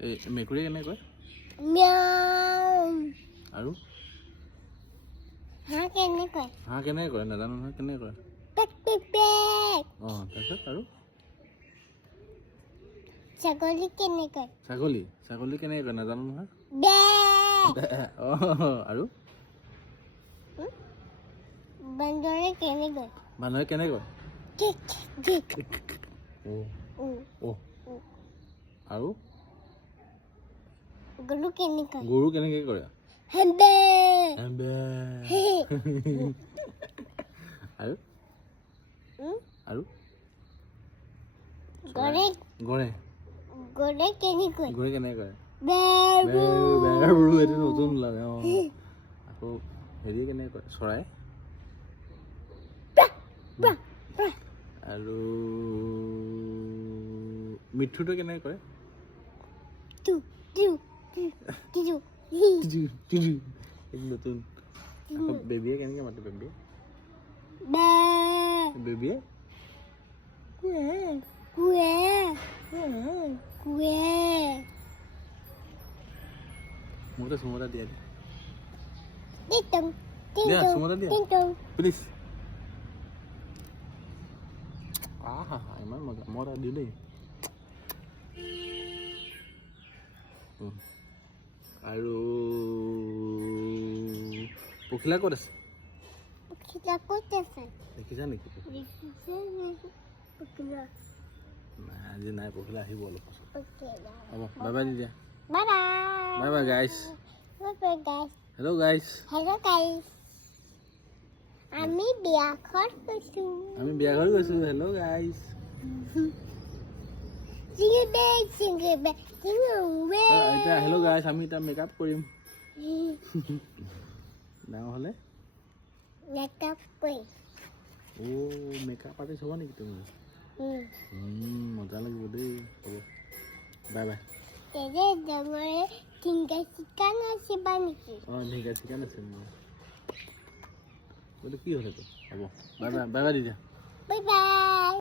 এই মেকুৰী কেনে কয় মিয়াও আৰু হাঁহ কেনে কয় হাঁহ কেনে কয় নাজানো নহয় কেনে কয় পেক পেক পেক তাৰপিছত আৰু ছাগলী কেনে কয় ছাগলী ছাগলী কেনে কয় নাজানো নহয় বে আৰু বান্দৰে কেনে কয় মানুহে কেনে কয় কিক কিক আৰু গৰু কেনে কয় গৰু কেনেকৈ কৰে হেম্বে আৰু আৰু গৰে গড়ে গৰে কেনে কয় গড়ে কেনেকৈ কৰে বেৰু এইটো নতুন ওলালে আকৌ হেৰি কেনেকৈ কৰে চৰাই আৰু মিঠুটো কেনেকৈ কৰে টু টু টু নতুন আকৌ বেবীয়ে কেনেকৈ মাতে বেবীয়ে বে বেবীয়ে কুৱে কুৱে মোক তো চুমতা দিয়া টিটং দিয়া চুমতা দিয়া টিটং প্লিজ আহা ইমান মজা মই এটা দিওঁ দেই আৰু পখিলা ক'ত আছে পখিলা ক'ত আছে দেখিছা নেকি পখিলা নাই আজি নাই পখিলা আহিব অলপ পাছত পখিলা হ'ব বাই বাই দিয়া বাই বাই বাই বাই গাইছ বাই বাই গাইছ হেল্ল' গাইছ হেল্ল' গাইছ আমি বিয়া ঘৰত গৈছো আমি বিয়া ঘৰ গৈছো হেল্ল' গাইছ এতিয়া হেল্ল' গাইছ আমি এতিয়া মেকআপ কৰিম ডাঙৰ হ'লে মেকআপ কৰিম মেকআপ আৰ্টিষ্ট হ'ব নেকি তুমি মজা লাগিব দেই হ'ব বাই বাই তেনে ডাঙৰে টিংকা চিকান আছিবা নেকি ঢেঁকা চিকেন আছে মোৰ এইটো কি হ'ল এইটো হ'ব bye bye bye by the দিয়া বাই বাই